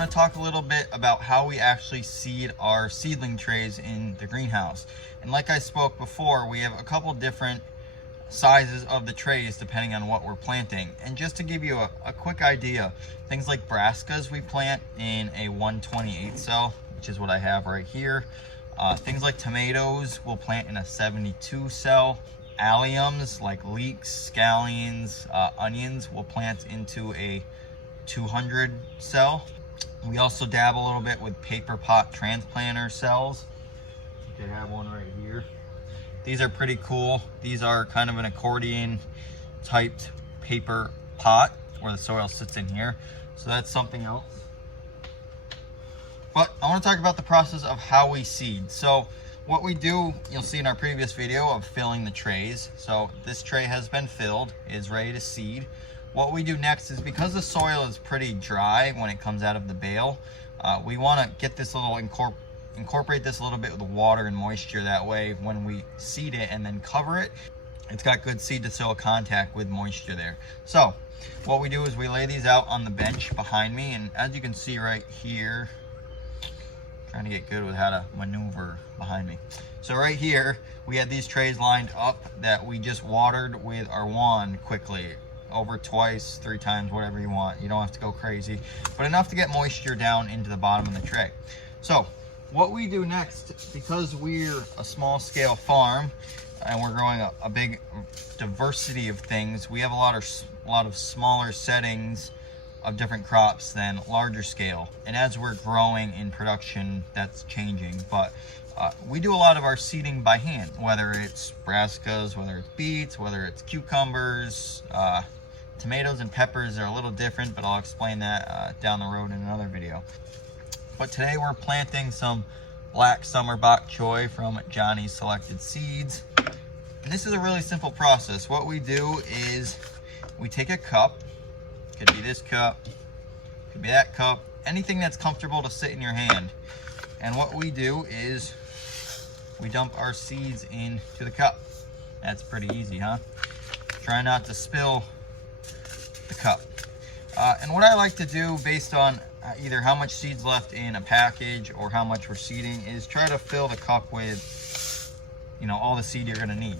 want to talk a little bit about how we actually seed our seedling trays in the greenhouse. And like I spoke before, we have a couple different sizes of the trays depending on what we're planting. And just to give you a quick idea, things like brassicas we plant in a 128 cell, which is what I have right here. Things like tomatoes we'll plant in a 72 cell. Alliums like leeks, scallions, onions we'll plant into a 200 cell. We also dab a little bit with paper pot transplanter cells. I have one right here. These are pretty cool. These are kind of an accordion typed paper pot where the soil sits in here. So that's something else. But I want to talk about the process of how we seed. So what we do, you'll see in our previous video of filling the trays. So this tray has been filled, is ready to seed. What we do next is, because the soil is pretty dry when it comes out of the bale, we want to get this little incorporate this a little bit with water and moisture. That way when we seed it and then cover it, it's got good seed to soil contact with moisture there. So what we do is we lay these out on the bench behind me, and as you can see right here, trying to get good with how to maneuver behind me. So right here we had these trays lined up that we just watered with our wand quickly, over twice, 3 times, whatever you want. You don't have to go crazy, but enough to get moisture down into the bottom of the tray. So what we do next, because we're a small scale farm and we're growing a big diversity of things, we have a lot of smaller settings of different crops than larger scale. And as we're growing in production, that's changing. But we do a lot of our seeding by hand, whether it's brassicas, whether it's beets, whether it's cucumbers, tomatoes and peppers are a little different, but I'll explain that down the road in another video. But today we're planting some black summer bok choy from Johnny's Selected Seeds. And this is a really simple process. What we do is we take a cup, could be this cup, could be that cup, anything that's comfortable to sit in your hand. And what we do is we dump our seeds into the cup. That's pretty easy, huh? Try not to spill the cup. And what I like to do, based on either how much seeds left in a package or how much we're seeding, is try to fill the cup with, all the seed you're gonna need.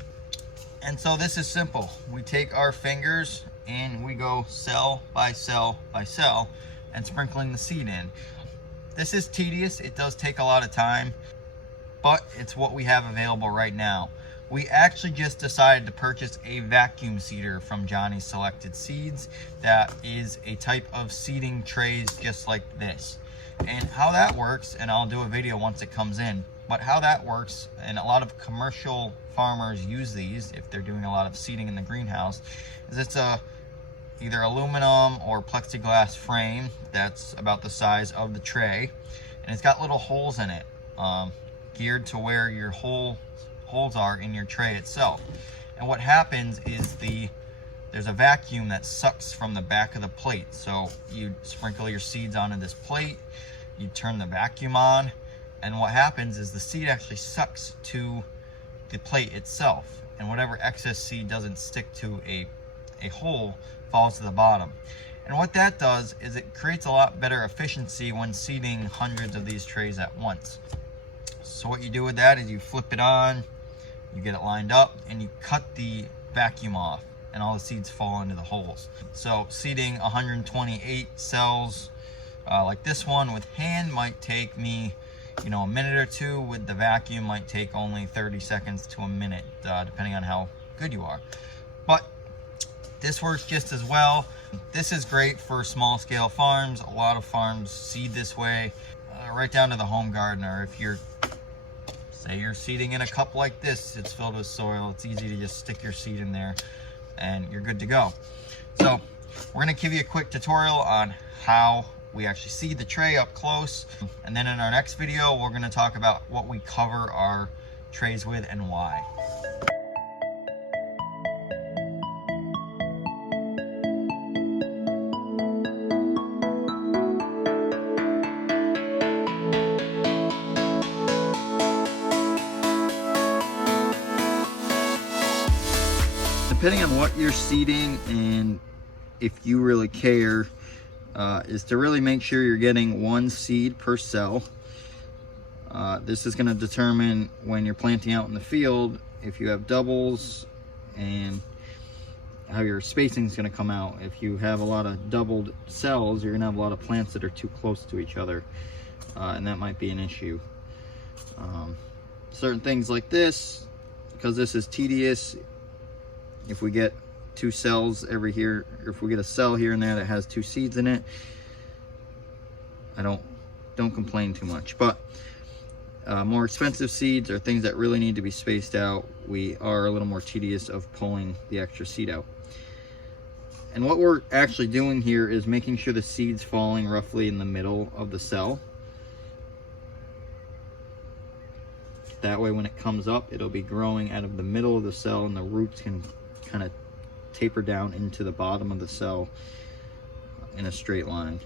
And so this is simple. We take our fingers and we go cell by cell by cell and sprinkling the seed in. This is tedious, it does take a lot of time, but it's what we have available right now. We actually just decided to purchase a vacuum seeder from Johnny's Selected Seeds. That is a type of seeding trays just like this. And how that works, and I'll do a video once it comes in, but how that works, and a lot of commercial farmers use these if they're doing a lot of seeding in the greenhouse, is it's either aluminum or plexiglass frame that's about the size of the tray, and it's got little holes in it, geared to where your holes are in your tray itself. And what happens is there's a vacuum that sucks from the back of the plate. So you sprinkle your seeds onto this plate, you turn the vacuum on, and what happens is the seed actually sucks to the plate itself, and whatever excess seed doesn't stick to a hole falls to the bottom. And what that does is it creates a lot better efficiency when seeding hundreds of these trays at once. So what you do with that is you flip it on, you get it lined up, and you cut the vacuum off, and all the seeds fall into the holes. So seeding 128 cells like this one with hand might take me, a minute or two. With the vacuum might take only 30 seconds to a minute, depending on how good you are. But this works just as well. This is great for small scale farms. A lot of farms seed this way, right down to the home gardener. If say you're seeding in a cup like this, it's filled with soil, it's easy to just stick your seed in there and you're good to go. So we're going to give you a quick tutorial on how we actually seed the tray up close, and then in our next video we're going to talk about what we cover our trays with and why. Depending on what you're seeding and if you really care, is to really make sure you're getting one seed per cell. This is going to determine when you're planting out in the field if you have doubles and how your spacing is going to come out. If you have a lot of doubled cells, you're going to have a lot of plants that are too close to each other, and that might be an issue. Certain things like this, because this is tedious, if we get 2 cells every here, or if we get a cell here and there that has 2 seeds in it, I don't complain too much. But more expensive seeds are things that really need to be spaced out. We are a little more tedious of pulling the extra seed out. And what we're actually doing here is making sure the seed's falling roughly in the middle of the cell. That way when it comes up, it'll be growing out of the middle of the cell, and the roots can kind of taper down into the bottom of the cell in a straight line.